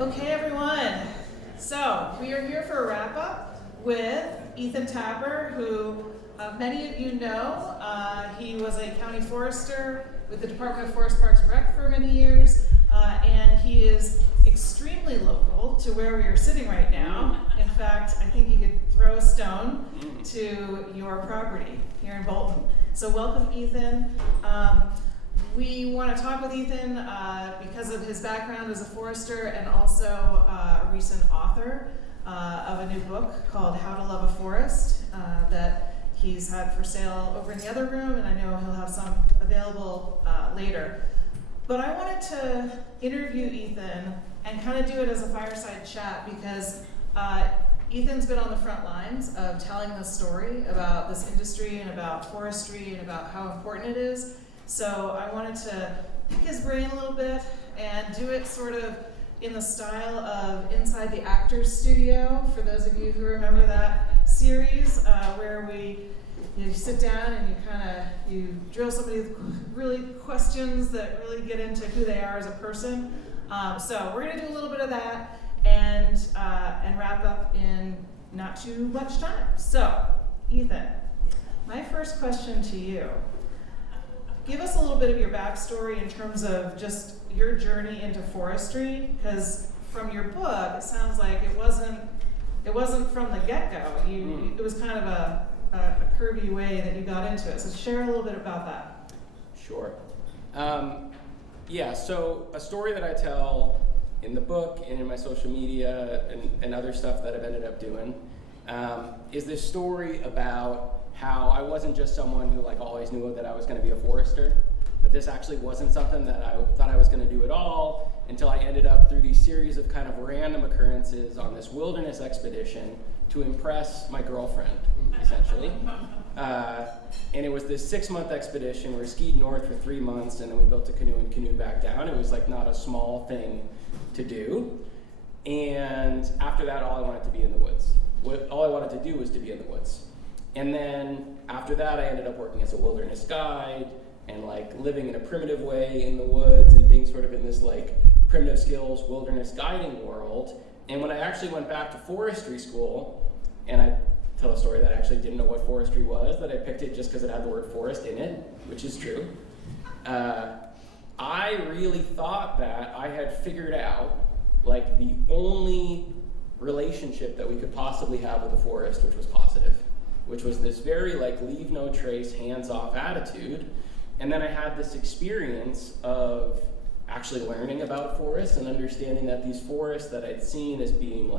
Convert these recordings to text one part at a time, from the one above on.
Okay, everyone. So we are here for a wrap-up with Ethan Tapper, who many of you know. He was a county forester with the Department of Forest Parks and Rec for many years, and he is extremely local to where we are sitting right now. In fact, I think he could throw a stone to your property here in Bolton. So welcome, Ethan. We want to talk with Ethan because of his background as a forester and also a recent author of a new book called How to Love a Forest that he's had for sale over in the other room, and I know he'll have some available later. But I wanted to interview Ethan and kind of do it as a fireside chat because Ethan's been on the front lines of telling the story about this industry and about forestry and about how important it is. So I wanted to pick his brain a little bit and do it sort of in the style of Inside the Actors Studio, for those of you who remember that series, where you sit down and you drill somebody with really questions that really get into who they are as a person. So we're gonna do a little bit of that and wrap up in not too much time. So, Ethan, my first question to you. Give us a little bit of your backstory in terms of just your journey into forestry, because from your book, it sounds like it wasn't from the get-go. It was kind of a curvy way that you got into it. So share a little bit about that. Sure. So a story that I tell in the book and in my social media and other stuff that I've ended up doing is this story about how I wasn't just someone who always knew that I was going to be a forester, that this actually wasn't something that I thought I was going to do at all until I ended up through these series of kind of random occurrences on this wilderness expedition to impress my girlfriend, essentially. And it was this 6-month expedition where we skied north for 3 months and then we built a canoe and canoed back down. It was not a small thing to do. And after that, all I wanted to be in the woods. All I wanted to do was to be in the woods. And then after that, I ended up working as a wilderness guide and living in a primitive way in the woods and being sort of in this primitive skills wilderness guiding world. And when I actually went back to forestry school, and I tell a story that I actually didn't know what forestry was, that I picked it just because it had the word forest in it, which is true. I really thought that I had figured out the only relationship that we could possibly have with the forest, which was positive, which was this very leave no trace, hands-off attitude. And then I had this experience of actually learning about forests and understanding that these forests that I'd seen as being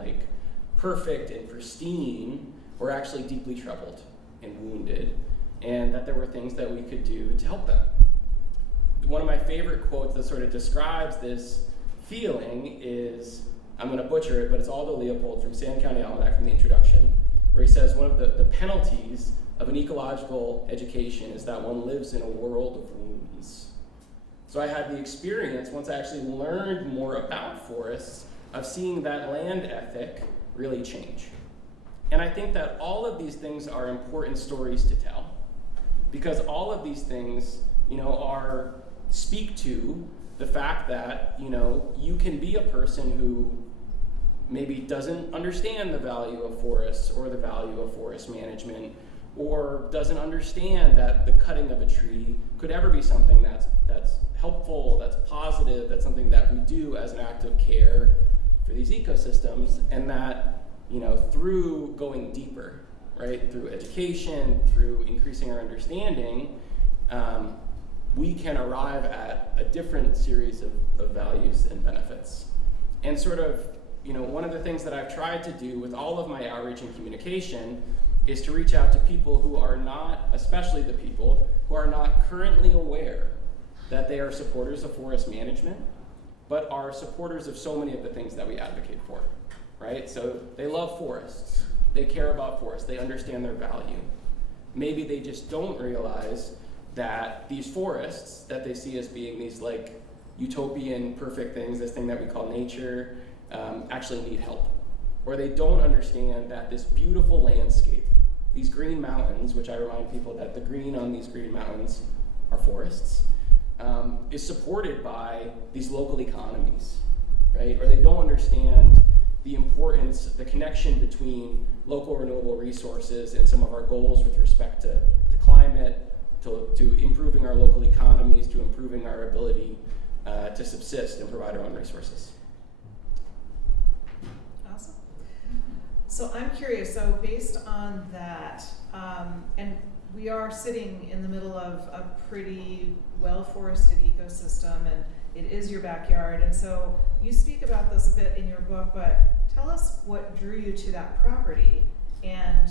perfect and pristine were actually deeply troubled and wounded, and that there were things that we could do to help them. One of my favorite quotes that sort of describes this feeling is, I'm going to butcher it, but it's Aldo Leopold from Sand County Almanac from the introduction, where he says one of the penalties of an ecological education is that one lives in a world of wounds. So I had the experience, once I actually learned more about forests, of seeing that land ethic really change. And I think that all of these things are important stories to tell, because all of these things, speak to the fact that, you can be a person who maybe doesn't understand the value of forests or the value of forest management, or doesn't understand that the cutting of a tree could ever be something that's helpful, that's positive, that's something that we do as an act of care for these ecosystems, and that, through going deeper, right, through education, through increasing our understanding, we can arrive at a different series of values and benefits. And sort of, one of the things that I've tried to do with all of my outreach and communication is to reach out to people who are not, especially the people who are not currently aware that they are supporters of forest management, but are supporters of so many of the things that we advocate for, right? So they love forests, they care about forests, they understand their value. Maybe they just don't realize that these forests that they see as being these utopian perfect things, this thing that we call nature, actually need help. Or they don't understand that this beautiful landscape, these green mountains, which I remind people that the green on these green mountains are forests, is supported by these local economies, right? Or they don't understand understand the importance, the connection between local renewable resources and some of our goals with respect to climate, to improving our local economies, to improving our ability to subsist and provide our own resources. Awesome. So I'm curious, so based on that, and we are sitting in the middle of a pretty well-forested ecosystem, and it is your backyard, and so you speak about this a bit in your book, but tell us what drew you to that property and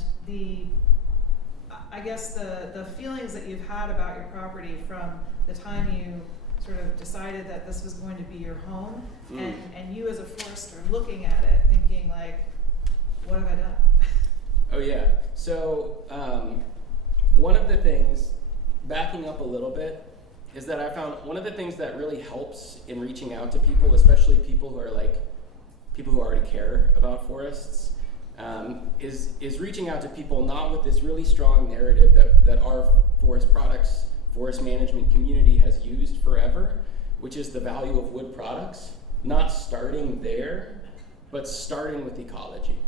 I guess the feelings that you've had about your property from the time you sort of decided that this was going to be your home, and you as a forester looking at it, thinking like, what have I done? Oh yeah, so one of the things, backing up a little bit, is that I found one of the things that really helps in reaching out to people, especially people who already care about forests, is reaching out to people not with this really strong narrative that our forest products, forest management community has used forever, which is the value of wood products, not starting there, but starting with ecology.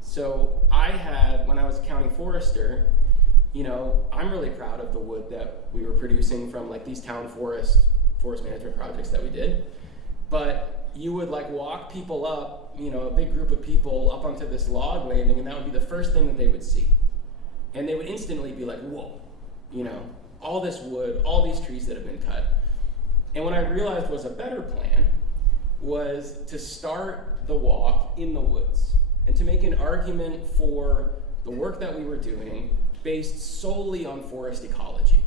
So when I was a county forester, I'm really proud of the wood that we were producing from like these town forest management projects that we did. But you would like walk people up, a big group of people up onto this log landing, and that would be the first thing that they would see. And they would instantly be like, whoa, all this wood, all these trees that have been cut. And what I realized was a better plan was to start the walk in the woods and to make an argument for the work that we were doing based solely on forest ecology,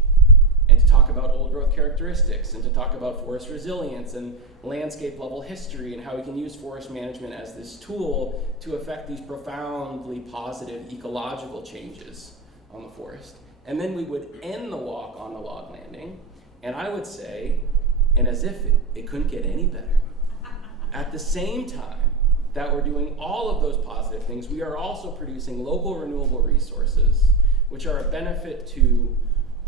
and to talk about old growth characteristics, and to talk about forest resilience and landscape level history, and how we can use forest management as this tool to affect these profoundly positive ecological changes on the forest. And then we would end the walk on the log landing, and I would say, and as if it couldn't get any better, at the same time that we're doing all of those positive things, we are also producing local renewable resources, which are a benefit to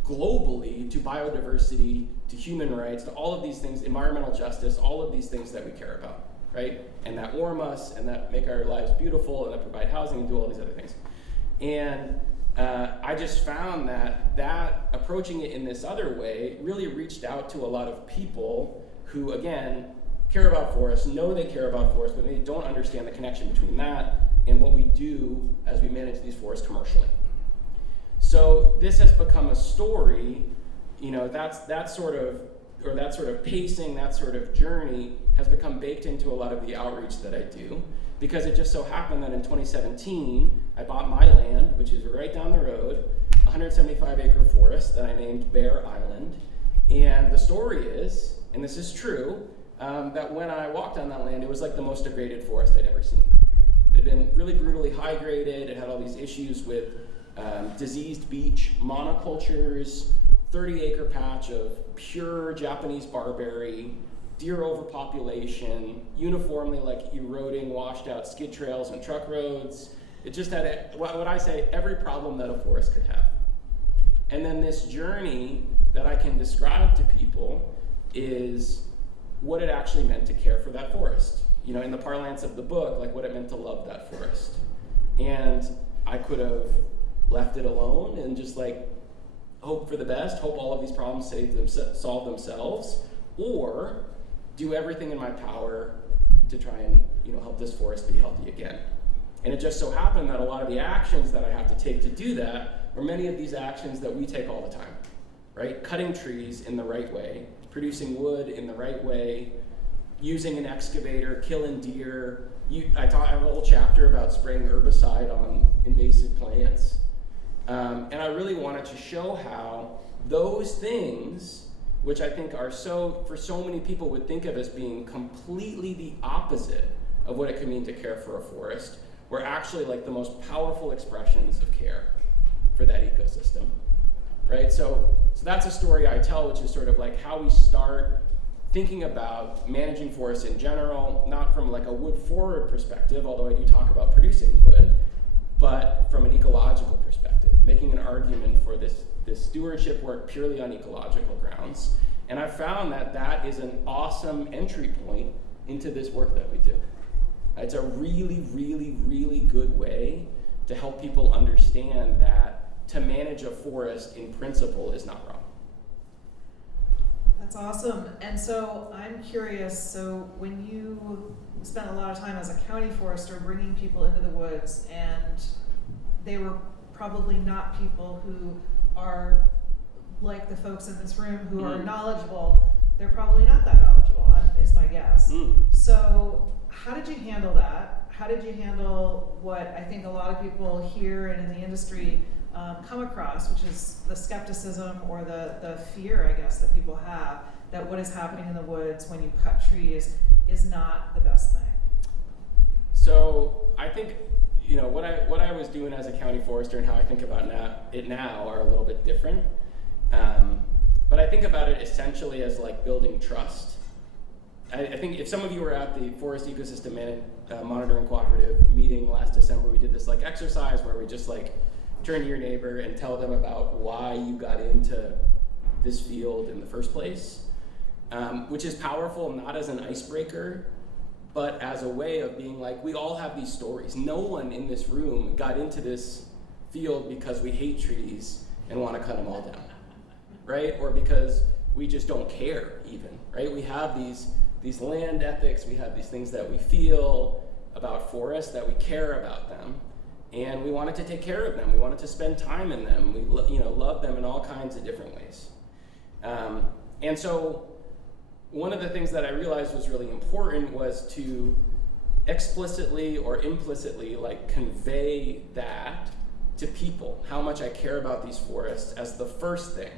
globally, to biodiversity, to human rights, to all of these things, environmental justice, all of these things that we care about, right? And that warm us, and that make our lives beautiful, and that provide housing, and do all these other things. And I just found that approaching it in this other way really reached out to a lot of people who, again, care about forests, know they care about forests, but they don't understand the connection between that and what we do as we manage these forests commercially. So this has become a story, that sort of pacing, that sort of journey has become baked into a lot of the outreach that I do, because it just so happened that in 2017, I bought my land, which is right down the road, 175-acre forest that I named Bear Island. And the story is, and this is true, that when I walked on that land, it was like the most degraded forest I'd ever seen. It had been really brutally high graded. It had all these issues with diseased beech monocultures, 30-acre patch of pure Japanese barberry, deer overpopulation, uniformly like eroding, washed out skid trails and truck roads. It just had, what I say, every problem that a forest could have. And then this journey that I can describe to people is what it actually meant to care for that forest. In the parlance of the book, like what it meant to love that forest. And I could have left it alone and just like hope for the best, hope all of these problems solve themselves, or do everything in my power to try and help this forest be healthy again. And it just so happened that a lot of the actions that I have to take to do that are many of these actions that we take all the time, right? Cutting trees in the right way, producing wood in the right way, using an excavator, killing deer. I have a whole chapter about spraying herbicide on invasive plants. And I really wanted to show how those things, which I think are for so many people would think of as being completely the opposite of what it can mean to care for a forest, were actually like the most powerful expressions of care for that ecosystem, right? So that's a story I tell, which is sort of like how we start thinking about managing forests in general, not from like a wood forward perspective, although I do talk about producing wood, but from an ecological perspective, making an argument for this stewardship work purely on ecological grounds. And I found that is an awesome entry point into this work that we do. It's a really, really, really good way to help people understand that to manage a forest in principle is not wrong. That's awesome. And so I'm curious, so when you spent a lot of time as a county forester bringing people into the woods, and they were probably not people who are like the folks in this room who are knowledgeable, they're probably not that knowledgeable, is my guess. So how did you handle that? How did you handle what I think a lot of people here and in the industry come across, which is the skepticism or the fear, I guess, that people have that what is happening in the woods when you cut trees is not the best thing? So I think, you know, what I was doing as a county forester and how I think about it now are a little bit different. But I think about it essentially as like building trust. I think if some of you were at the Forest Ecosystem Monitoring Cooperative meeting last December, we did this like exercise where we just like turn to your neighbor and tell them about why you got into this field in the first place, which is powerful not as an icebreaker, but as a way of being like, we all have these stories. No one in this room got into this field because we hate trees and want to cut them all down, right? Or because we just don't care even, right? We have these land ethics, we have these things that we feel about forests, that we care about them, and we wanted to take care of them. We wanted to spend time in them. We love them in all kinds of different ways. And so one of the things that I realized was really important was to explicitly or implicitly like convey that to people, how much I care about these forests, as the first thing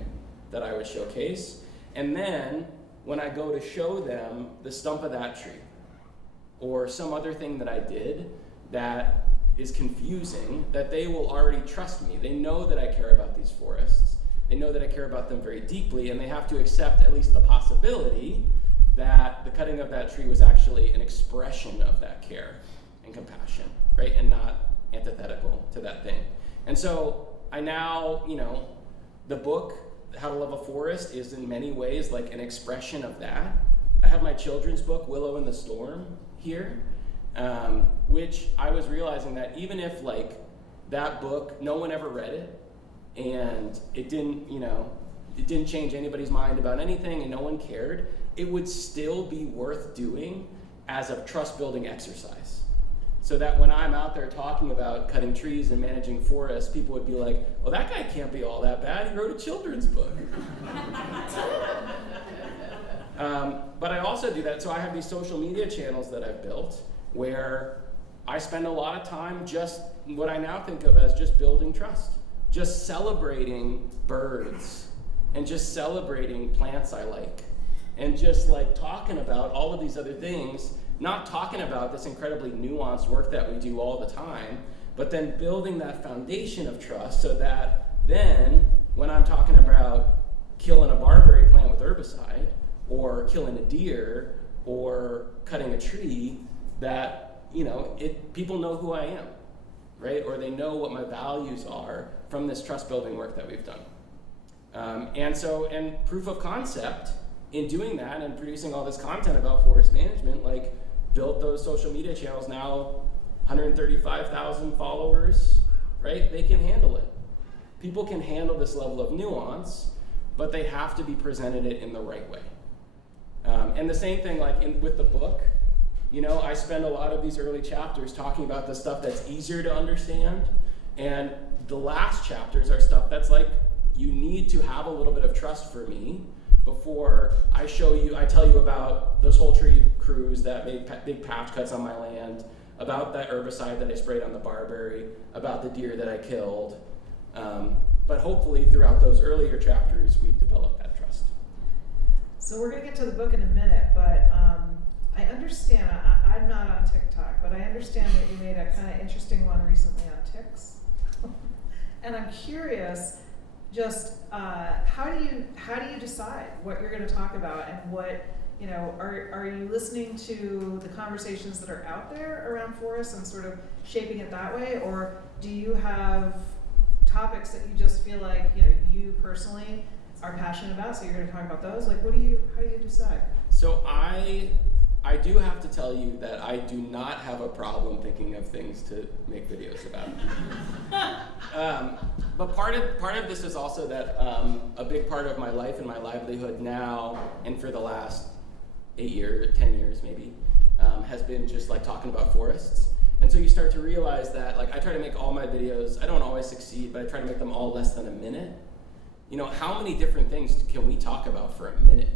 that I would showcase. And then when I go to show them the stump of that tree or some other thing that I did that is confusing, that they will already trust me. They know that I care about these forests. They know that I care about them very deeply, and they have to accept at least the possibility that the cutting of that tree was actually an expression of that care and compassion, right? And not antithetical to that thing. And so I now, the book, How to Love a Forest, is in many ways like an expression of that. I have my children's book, Willow in the Storm, here, which I was realizing that even if like that book, no one ever read it, and it didn't change anybody's mind about anything and no one cared, it would still be worth doing as a trust building exercise. So that when I'm out there talking about cutting trees and managing forests, people would be like, oh, that guy can't be all that bad, he wrote a children's book. But I also do that, so I have these social media channels that I've built where I spend a lot of time just what I now think of as just building trust, just celebrating birds and just celebrating plants I like, and just like talking about all of these other things, not talking about this incredibly nuanced work that we do all the time, but then building that foundation of trust so that then when I'm talking about killing a barberry plant with herbicide, or killing a deer, or cutting a tree, that people know who I am, right? Or they know what my values are from this trust building work that we've done. And proof of concept in doing that and producing all this content about forest management, like built those social media channels, now 135,000 followers, right? They can handle it. People can handle this level of nuance, but they have to be presented it in the right way. And the same thing with the book, I spend a lot of these early chapters talking about the stuff that's easier to understand, and the last chapters are stuff that's like, you need to have a little bit of trust for me before I tell you about those whole tree crews that made big patch cuts on my land, about that herbicide that I sprayed on the barberry, about the deer that I killed. But hopefully throughout those earlier chapters, we've developed that trust. So we're gonna get to the book in a minute, but I understand, I'm not on TikTok, but I understand that you made a kind of interesting one recently on ticks. And I'm curious, just how do you decide what you're going to talk about, and what, are you listening to the conversations that are out there around forests and sort of shaping it that way, or do you have topics that you just feel like you personally are passionate about, so you're going to talk about those? Like, how do you decide? So I I do have to tell you that I do not have a problem thinking of things to make videos about. But part of this is also that a big part of my life and my livelihood now, and for the last 8 years, 10 years maybe, has been just like talking about forests. And so you start to realize that, like, I try to make all my videos, I don't always succeed, but I try to make them all less than a minute. You know, how many different things can we talk about for a minute?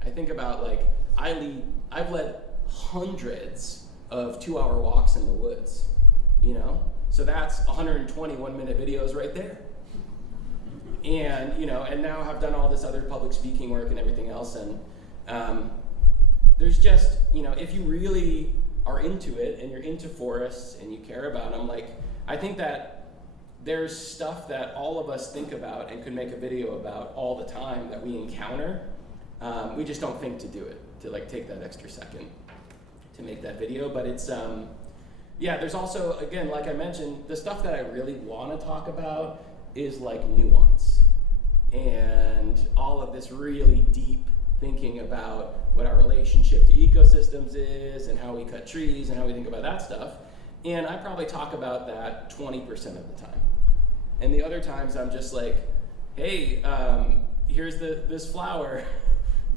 I think about, like, I've led hundreds of 2-hour walks in the woods, you know? So that's 120 1-minute videos right there. And, you know, and now I've done all this other public speaking work and everything else, and there's just, you know, if you really are into it and you're into forests and you care about them, like, I think that there's stuff that all of us think about and could make a video about all the time that we encounter. We just don't think to do it, to like take that extra second to make that video. But it's, yeah, there's also, again, like I mentioned, the stuff that I really want to talk about is like nuance and all of this really deep thinking about what our relationship to ecosystems is and how we cut trees and how we think about that stuff. And I probably talk about that 20% of the time. And the other times I'm just like, hey, here's this flower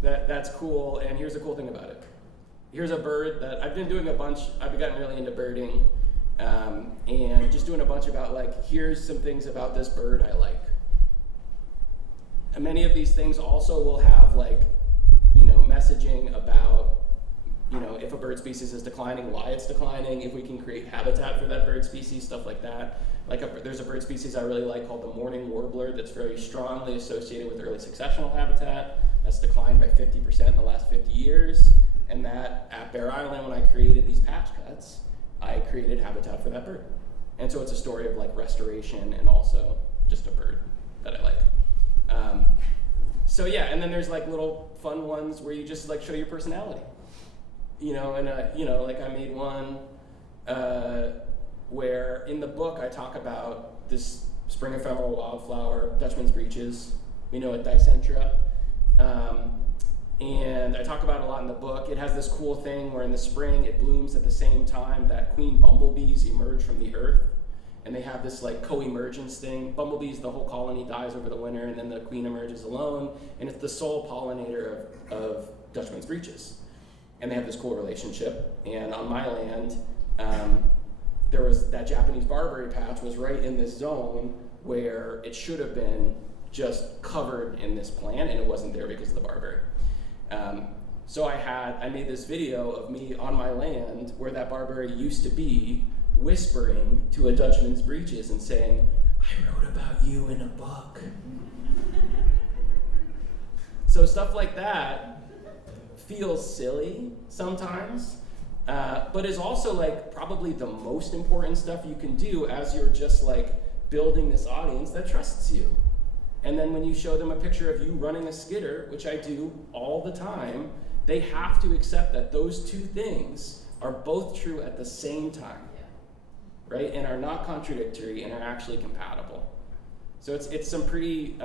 that's cool, and here's a cool thing about it. Here's a bird that I've been doing a bunch, I've gotten really into birding, and just doing a bunch about, like, here's some things about this bird I like. And many of these things also will have, like, you know, messaging about, you know, if a bird species is declining, why it's declining, if we can create habitat for that bird species, stuff like that. Like there's a bird species I really like called the mourning warbler that's very strongly associated with early successional habitat. That's declined by 50% in the last 50 years. And that at Bear Island, when I created these patch cuts, I created habitat for that bird. And so it's a story of like restoration and also just a bird that I like. So yeah, and then there's like little fun ones where you just like show your personality. You know, and you know, like I made one where in the book I talk about this spring ephemeral wildflower, Dutchman's breeches. We know it, Dicentra. And I talk about it a lot in the book. It has this cool thing where in the spring it blooms at the same time that queen bumblebees emerge from the earth. And they have this like co-emergence thing. Bumblebees, the whole colony dies over the winter, and then the queen emerges alone. And it's the sole pollinator of Dutchman's breeches. And they have this cool relationship. And on my land, there was that Japanese barberry patch was right in this zone where it should have been just covered in this plant, and it wasn't there because of the barberry. So I made this video of me on my land where that barberry used to be, whispering to a Dutchman's breeches and saying, "I wrote about you in a book." So stuff like that feels silly sometimes, but is also like probably the most important stuff you can do as you're just like building this audience that trusts you. And then when you show them a picture of you running a skidder, which I do all the time, they have to accept that those two things are both true at the same time, right? And are not contradictory and are actually compatible. So it's some pretty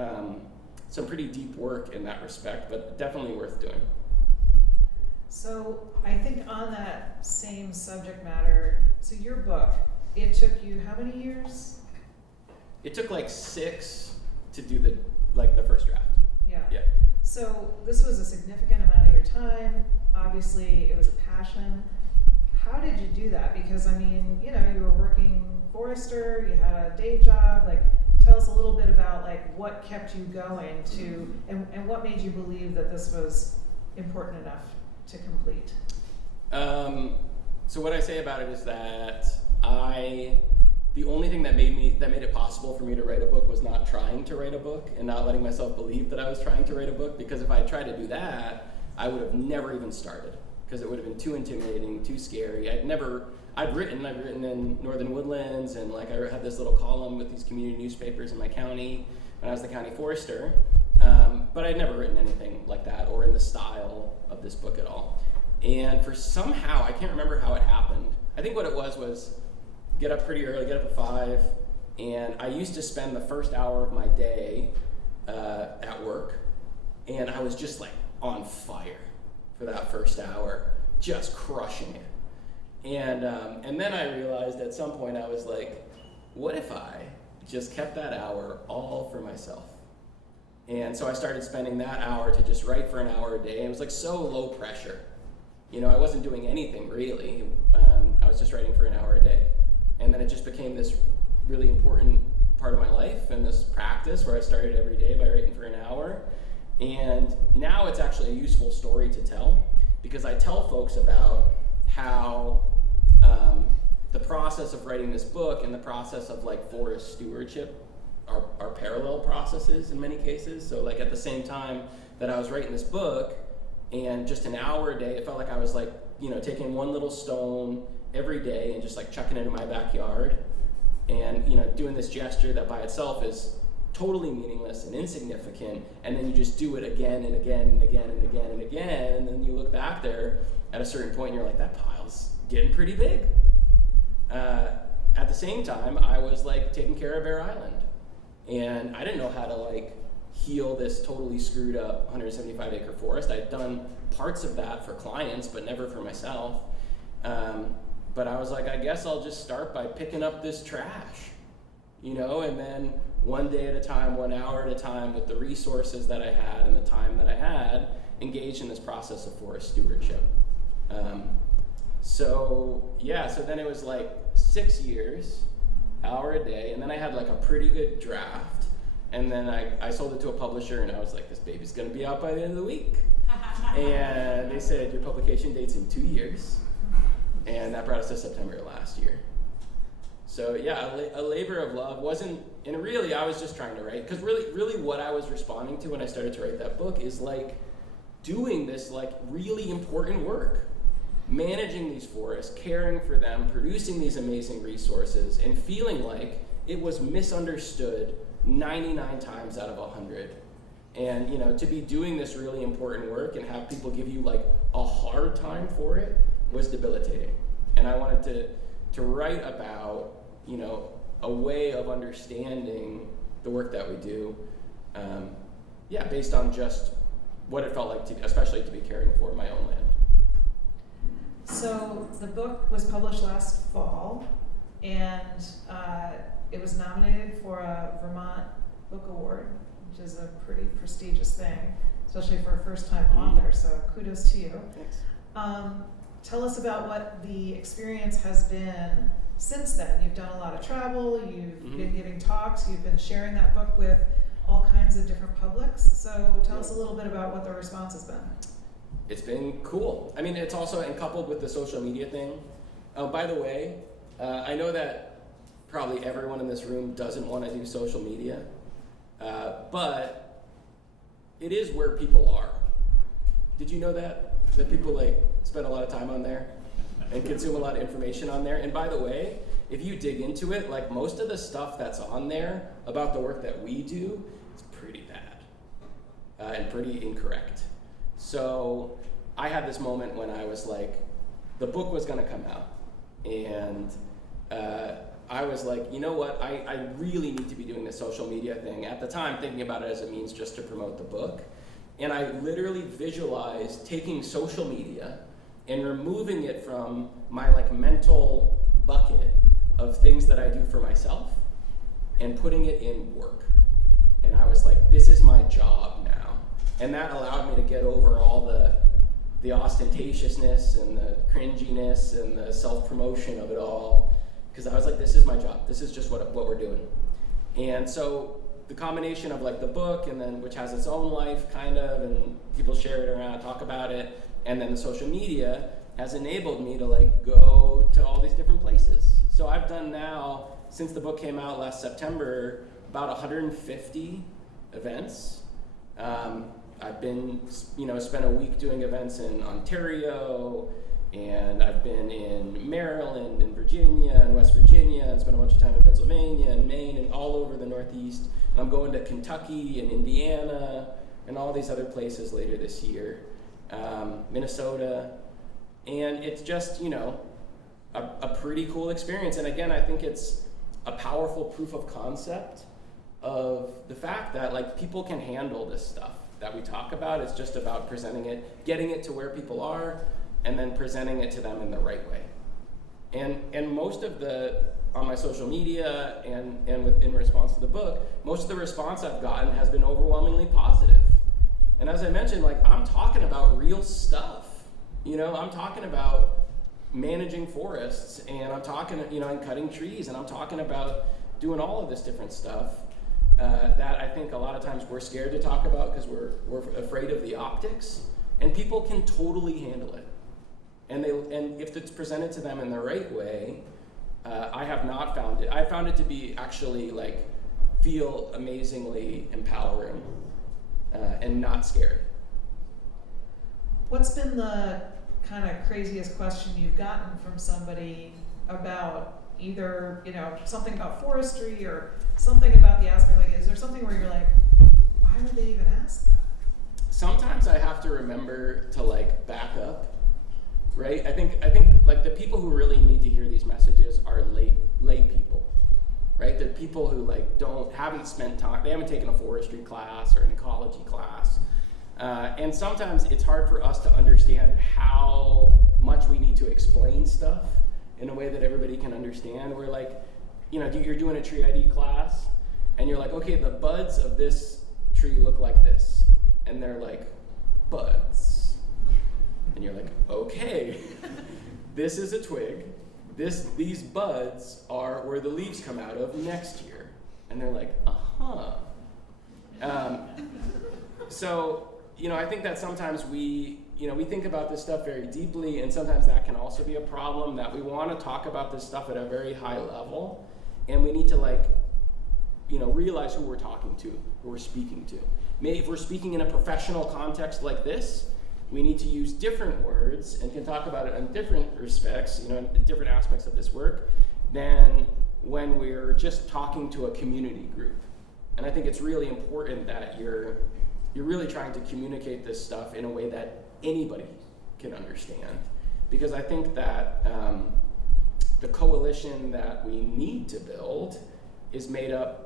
deep work in that respect, but definitely worth doing. So I think on that same subject matter, so your book, it took you how many years? It took like 6 to do the first draft. Yeah. Yeah. So this was a significant amount of your time. Obviously, it was a passion. How did you do that? Because I mean, you know, you were working forester, you had a day job. Like, tell us a little bit about like what kept you going to, and what made you believe that this was important enough to complete. So what I say about it is that the only thing that made it possible for me to write a book was not trying to write a book and not letting myself believe that I was trying to write a book, because if I tried to do that, I would have never even started, because it would have been too intimidating, too scary. I'd written in Northern Woodlands, and like I had this little column with these community newspapers in my county when I was the county forester, but I'd never written anything like that or in the style of this book at all. And for somehow, I can't remember how it happened. I think what it was get up pretty early, get up at 5, and I used to spend the first hour of my day at work, and I was just like on fire for that first hour. just crushing it. And then I realized at some point I was like, what if I just kept that hour all for myself? And so I started spending that hour to just write for an hour a day. And it was like so low pressure. You know, I wasn't doing anything really. I was just writing for an hour a day. And then it just became this really important part of my life and this practice where I started every day by writing for an hour. And now it's actually a useful story to tell, because I tell folks about how the process of writing this book and the process of like forest stewardship are parallel processes in many cases. So like at the same time that I was writing this book, and just an hour a day, it felt like I was like, you know, taking one little stone every day and just like chucking it in my backyard, and, you know, doing this gesture that by itself is totally meaningless and insignificant, and then you just do it again and again and again and again and again, and then you look back there at a certain point and you're like, that pile's getting pretty big. At the same time, I was like taking care of Bear Island, and I didn't know how to like heal this totally screwed up 175 acre forest. I'd done parts of that for clients, but never for myself. But I was like, I guess I'll just start by picking up this trash, you know, and then one day at a time, 1 hour at a time, with the resources that I had and the time that I had, engage in this process of forest stewardship. So then it was like 6 years, hour a day, and then I had like a pretty good draft, and then I sold it to a publisher, and I was like, this baby's gonna be out by the end of the week. And they said, your publication date's in 2 years, and that brought us to September last year. So yeah, a labor of love wasn't, and really I was just trying to write, because really what I was responding to when I started to write that book is like doing this like really important work, managing these forests, caring for them, producing these amazing resources, and feeling like it was misunderstood 99 times out of 100. And, you know, to be doing this really important work and have people give you like a hard time for it was debilitating. And I wanted to write about, you know, a way of understanding the work that we do, based on just what it felt like, especially to be caring for my own land. So the book was published last fall, and it was nominated for a Vermont Book Award, which is a pretty prestigious thing, especially for a first-time author, so kudos to you. Thanks. Tell us about what the experience has been since then. You've done a lot of travel, you've been giving talks, you've been sharing that book with all kinds of different publics, so tell us a little bit about what the response has been. It's been cool. I mean, it's also coupled with the social media thing. By the way, I know that probably everyone in this room doesn't want to do social media, but it is where people are. Did you know that? That people like spend a lot of time on there and consume a lot of information on there. And by the way, if you dig into it, like most of the stuff that's on there about the work that we do is pretty bad and pretty incorrect. So I had this moment when I was like, the book was gonna come out, and I was like, you know what, I really need to be doing this social media thing. At the time, thinking about it as a means just to promote the book. And I literally visualized taking social media and removing it from my like mental bucket of things that I do for myself and putting it in work. And I was like, this is my job now. And that allowed me to get over all the ostentatiousness and the cringiness and the self-promotion of it all. Because I was like, this is my job. This is just what we're doing. And so the combination of like the book, and then which has its own life kind of, and people share it around, talk about it, and then the social media has enabled me to like go to all these different places. So I've done now, since the book came out last September, about 150 events. I've been, spent a week doing events in Ontario, and I've been in Maryland and Virginia and West Virginia, and spent a bunch of time in Pennsylvania and Maine and all over the Northeast. And I'm going to Kentucky and Indiana and all these other places later this year, Minnesota. And it's just, a pretty cool experience. And again, I think it's a powerful proof of concept of the fact that like people can handle this stuff that we talk about. It's just about presenting it, getting it to where people are, and then presenting it to them in the right way. And most of on my social media and in response to the book, most of the response I've gotten has been overwhelmingly positive. And as I mentioned, like, I'm talking about real stuff. I'm talking about managing forests, and I'm talking, and cutting trees, and I'm talking about doing all of this different stuff that I think a lot of times we're scared to talk about because we're afraid of the optics, and people can totally handle it. And if it's presented to them in the right way, I have not found it. I found it to be actually feel amazingly empowering and not scary. What's been the kind of craziest question you've gotten from somebody about either, something about forestry or something about the aspect, is there something where you're like, why would they even ask that? Sometimes I have to remember to back up, right? I think the people who really need to hear these messages are lay people, right? They're people who haven't spent time, they haven't taken a forestry class or an ecology class. And sometimes it's hard for us to understand how much we need to explain stuff in a way that everybody can understand. We're you're doing a tree ID class, and you're like, okay, the buds of this tree look like this. And they're like, buds. And you're like, okay, this is a twig. These buds are where the leaves come out of next year. And they're like, uh-huh. So, I think that sometimes we think about this stuff very deeply, and sometimes that can also be a problem, that we want to talk about this stuff at a very high level, and we need to realize who we're talking to, who we're speaking to. Maybe if we're speaking in a professional context like this, we need to use different words and can talk about it in different respects, in different aspects of this work, than when we're just talking to a community group. And I think it's really important that you're really trying to communicate this stuff in a way that anybody can understand. Because I think that the coalition that we need to build is made up,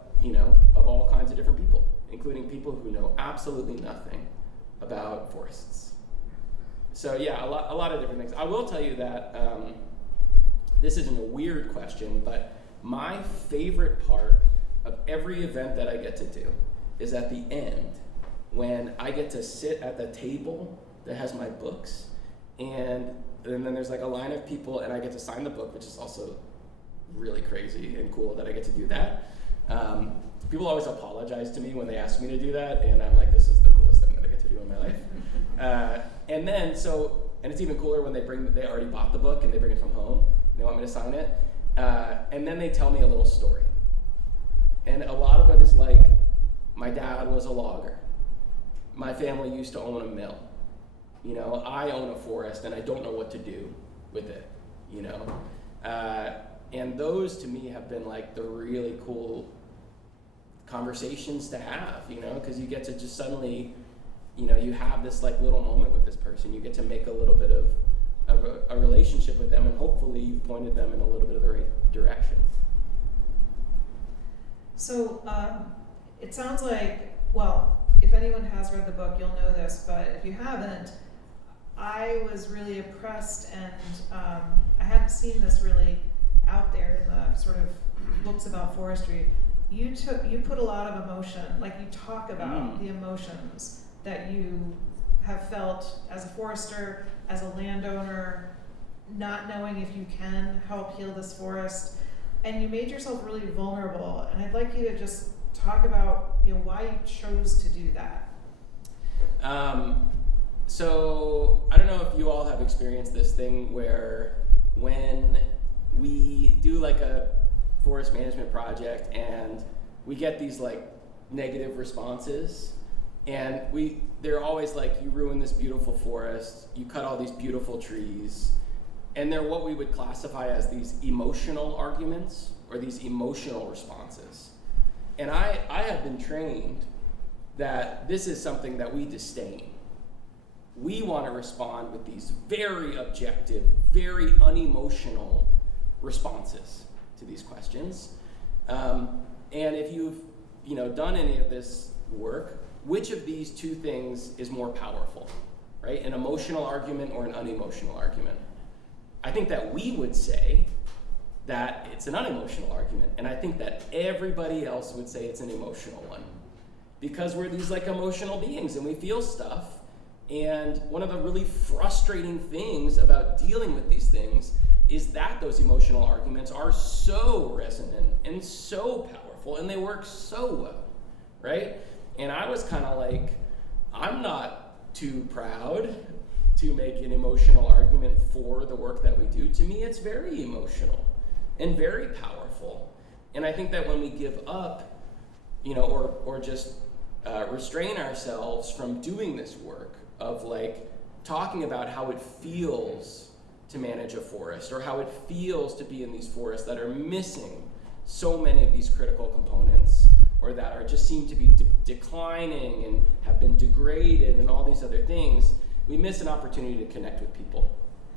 of all kinds of different people, including people who know absolutely nothing about forests. So yeah, a lot of different things. I will tell you that this isn't a weird question, but my favorite part of every event that I get to do is at the end, when I get to sit at the table that has my books, and then there's a line of people, and I get to sign the book, which is also really crazy and cool that I get to do that. People always apologize to me when they ask me to do that, and I'm like, this is the coolest thing that I get to do in my life. And it's even cooler when they already bought the book and they bring it from home, and they want me to sign it. And then they tell me a little story. And a lot of it is my dad was a logger. My family used to own a mill. I own a forest and I don't know what to do with it, and those to me have been the really cool conversations to have, because you get to just suddenly, you have this little moment with this person. You get to make a little bit of a relationship with them, and hopefully you've pointed them in a little bit of the right direction. So it sounds like, if anyone has read the book, you'll know this, but if you haven't, I was really impressed, and I hadn't seen this really out there in the sort of books about forestry. You put a lot of emotion, you talk about the emotions that you have felt as a forester, as a landowner, not knowing if you can help heal this forest, and you made yourself really vulnerable. And I'd like you to just talk about why you chose to do that. So I don't know if you all have experienced this thing where when we do a forest management project and we get these negative responses, and they're always you ruined this beautiful forest, you cut all these beautiful trees, and they're what we would classify as these emotional arguments or these emotional responses. And I have been trained that this is something that we disdain. We want to respond with these very objective, very unemotional responses to these questions. And if you've done any of this work, which of these two things is more powerful? right? An emotional argument or an unemotional argument. I think that we would say that it's an unemotional argument, and I think that everybody else would say it's an emotional one, because we're these like emotional beings and we feel stuff. And one of the really frustrating things about dealing with these things is that those emotional arguments are so resonant and so powerful, and they work so well, right? And I was kind of like, I'm not too proud to make an emotional argument for the work that we do. To me, it's very emotional and very powerful. And I think that when we give up, or just restrain ourselves from doing this work of like talking about how it feels to manage a forest, or how it feels to be in these forests that are missing so many of these critical components, or that are just seem to be declining and have been degraded and all these other things, we miss an opportunity to connect with people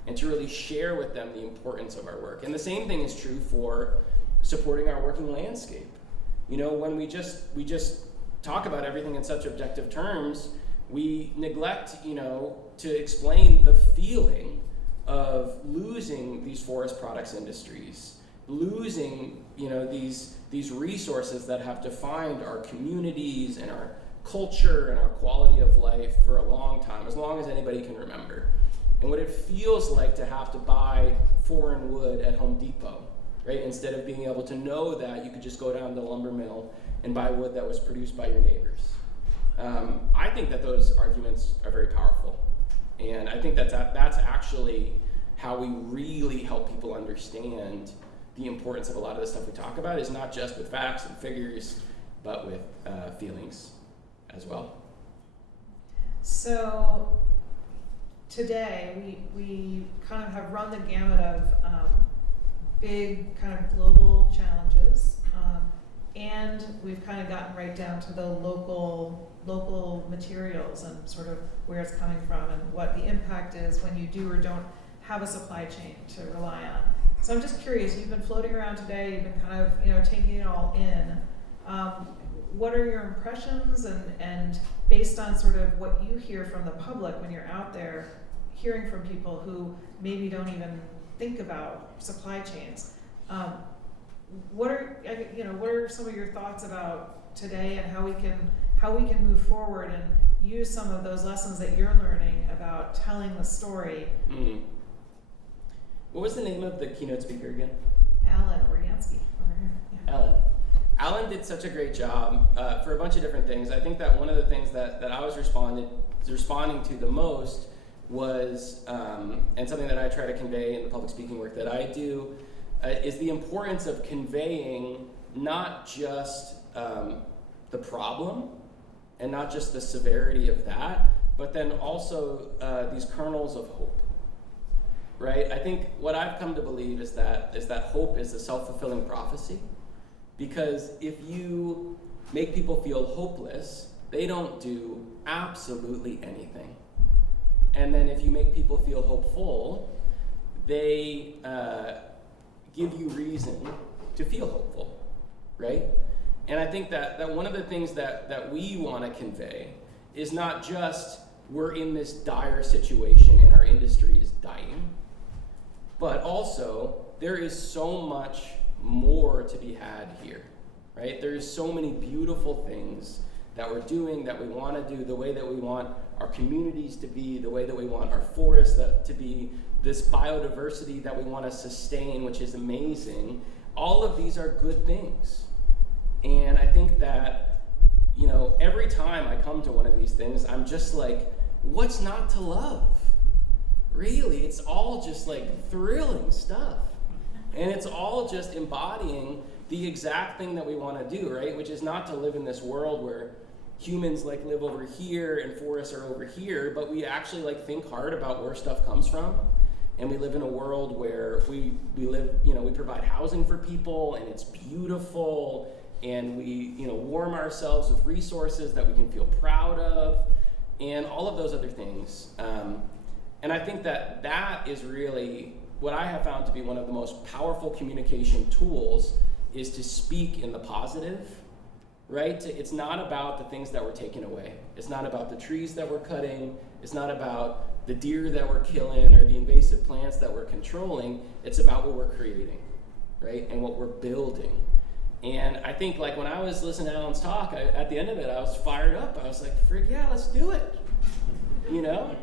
and to really share with them the importance of our work. And the same thing is true for supporting our working landscape. When we just talk about everything in such objective terms, we neglect, to explain the feeling of losing these forest products industries, losing, these resources that have defined our communities and our culture and our quality of life for a long time, as long as anybody can remember. And what it feels like to have to buy foreign wood at Home Depot, right? Instead of being able to know that you could just go down to the lumber mill and buy wood that was produced by your neighbors. I think that those arguments are very powerful. And I think that's actually how we really help people understand the importance of a lot of the stuff we talk about, is not just with facts and figures, but with feelings as well. So today we kind of have run the gamut of big kind of global challenges, and we've kind of gotten right down to the local materials and sort of where it's coming from and what the impact is when you do or don't have a supply chain to rely on. So I'm just curious, you've been floating around today, you've been kind of taking it all in. What are your impressions, and based on sort of what you hear from the public when you're out there hearing from people who maybe don't even think about supply chains, what are some of your thoughts about today and how we can move forward and use some of those lessons that you're learning about telling the story? What was the name of the keynote speaker again? Alan Oryansky over here. Yeah. Alan did such a great job for a bunch of different things. I think that one of the things that I was responding to the most was, and something that I try to convey in the public speaking work that I do, is the importance of conveying not just the problem and not just the severity of that, but then also these kernels of hope. Right? I think what I've come to believe is that hope is a self-fulfilling prophecy, because if you make people feel hopeless, they don't do absolutely anything. And then if you make people feel hopeful, they give you reason to feel hopeful, right? And I think that one of the things that we want to convey is not just we're in this dire situation and our industry is dying, but also there is so much more to be had here, right? There's so many beautiful things that we're doing, that we want to do, the way that we want our communities to be, the way that we want our forests to be, this biodiversity that we want to sustain, which is amazing. All of these are good things. And I think that, every time I come to one of these things, I'm just like, what's not to love? Really, it's all just like thrilling stuff. And it's all just embodying the exact thing that we want to do, right? Which is not to live in this world where humans live over here and forests are over here, but we actually think hard about where stuff comes from. And we live in a world where we live, we provide housing for people, and it's beautiful, and we, warm ourselves with resources that we can feel proud of, and all of those other things. And I think that is really what I have found to be one of the most powerful communication tools, is to speak in the positive right? It's not about the things that we're taking away. It's not about the trees that we're cutting. It's not about the deer that we're killing or the invasive plants that we're controlling. It's about what we're creating, right? And what we're building. And I think like when I was listening to Alan's talk, at the end of it, I was fired up. I was like, frick yeah, let's do it, you know?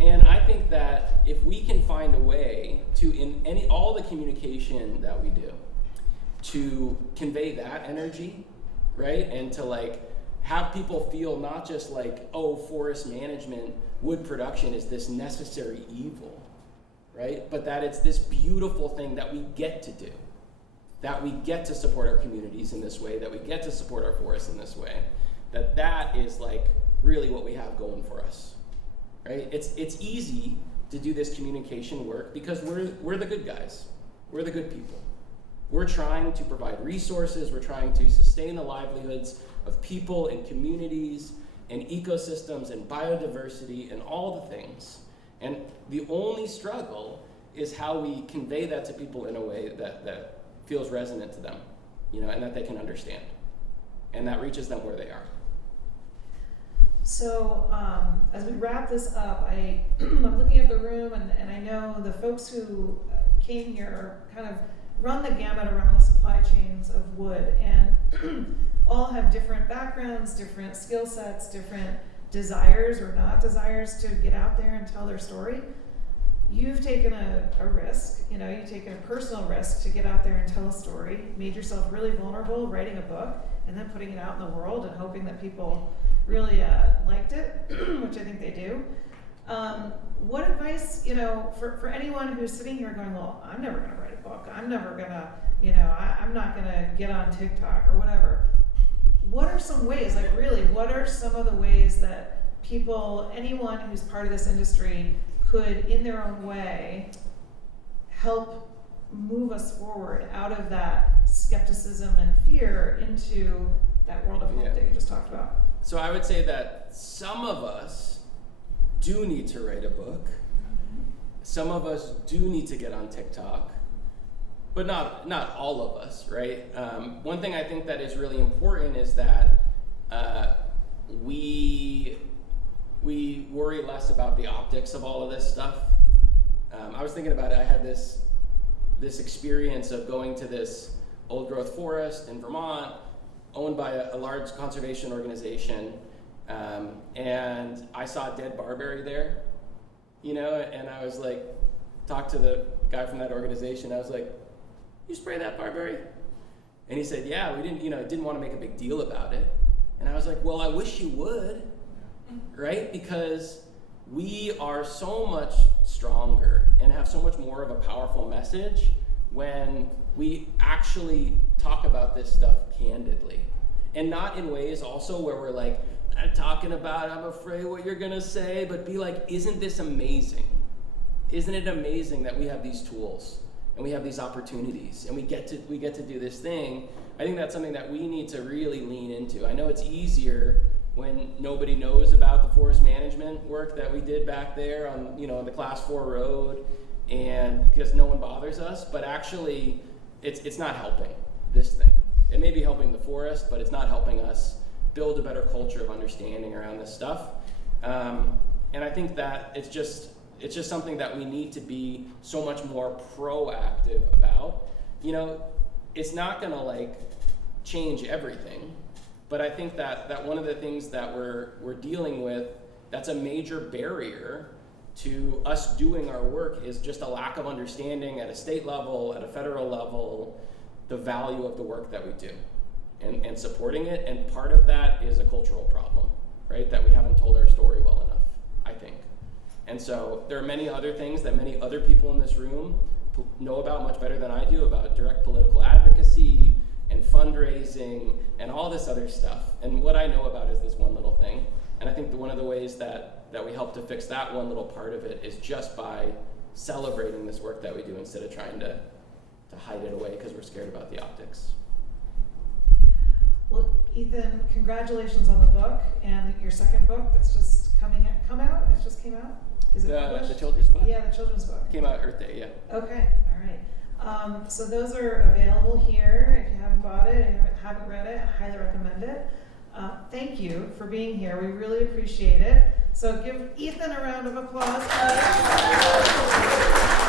And I think that if we can find a way to, in all the communication that we do, to convey that energy, right? And to like have people feel not just like, oh, forest management, wood production is this necessary evil, right? But that it's this beautiful thing that we get to do, that we get to support our communities in this way, that we get to support our forests in this way, that is like really what we have going for us, right? It's easy to do this communication work because we're the good guys. We're the good people. We're trying to provide resources. We're trying to sustain the livelihoods of people and communities and ecosystems and biodiversity and all the things. And the only struggle is how we convey that to people in a way that feels resonant to them, you know, and that they can understand, and that reaches them where they are. So as we wrap this up, I'm looking at the room, and I know the folks who came here kind of run the gamut around the supply chains of wood, and all have different backgrounds, different skill sets, different desires or not desires to get out there and tell their story. You've taken a risk, you know, you've taken a personal risk to get out there and tell a story, made yourself really vulnerable, writing a book, and then putting it out in the world and hoping that people really liked it, which I think they do. What advice, you know, for anyone who's sitting here going, well, I'm never gonna write a book, I'm never gonna, you know, I'm not gonna get on TikTok or whatever. What are some ways, like really, what are some of the ways that people, anyone who's part of this industry could, in their own way, help move us forward out of that skepticism and fear into that world of hope that you just talked about? So I would say that some of us do need to write a book. Some of us do need to get on TikTok, but not all of us, right? One thing I think that is really important is that we worry less about the optics of all of this stuff. I was thinking about it. I had this experience of going to this old growth forest in Vermont, owned by a large conservation organization, and I saw dead barberry there, you know, and I was like, talked to the guy from that organization. I was like, you spray that barberry? And he said, yeah, we didn't want to make a big deal about it. And I was like, well, I wish you would, right? Because we are so much stronger and have so much more of a powerful message when we actually talk about this stuff candidly. And not in ways also where we're like, I'm talking about, I'm afraid what you're gonna say, but be like, isn't this amazing? Isn't it amazing that we have these tools and we have these opportunities and we get to do this thing? I think that's something that we need to really lean into. I know it's easier when nobody knows about the forest management work that we did back there on, you know, the Class 4 road, and because no one bothers us, but actually it's not helping this thing. It may be helping the forest, but it's not helping us build a better culture of understanding around this stuff. And I think that it's just something that we need to be so much more proactive about. You know, it's not gonna like change everything, but I think that one of the things that we're dealing with that's a major barrier to us doing our work is just a lack of understanding at a state level, at a federal level, the value of the work that we do and supporting it. And part of that is a cultural problem, right? That we haven't told our story well enough, I think. And so there are many other things that many other people in this room know about much better than I do, about direct political advocacy and fundraising and all this other stuff. And what I know about is this one little thing. And I think one of the ways that we help to fix that one little part of it is just by celebrating this work that we do instead of trying to hide it away because we're scared about the optics. Well, Ethan, congratulations on the book and your second book that's just come out. It just came out. Is it published? The children's book? Yeah, the children's book. Came out Earth Day, yeah. Okay, all right. So those are available here. If you haven't bought it and haven't read it, I highly recommend it. Thank you for being here. We really appreciate it. So give Ethan a round of applause, please.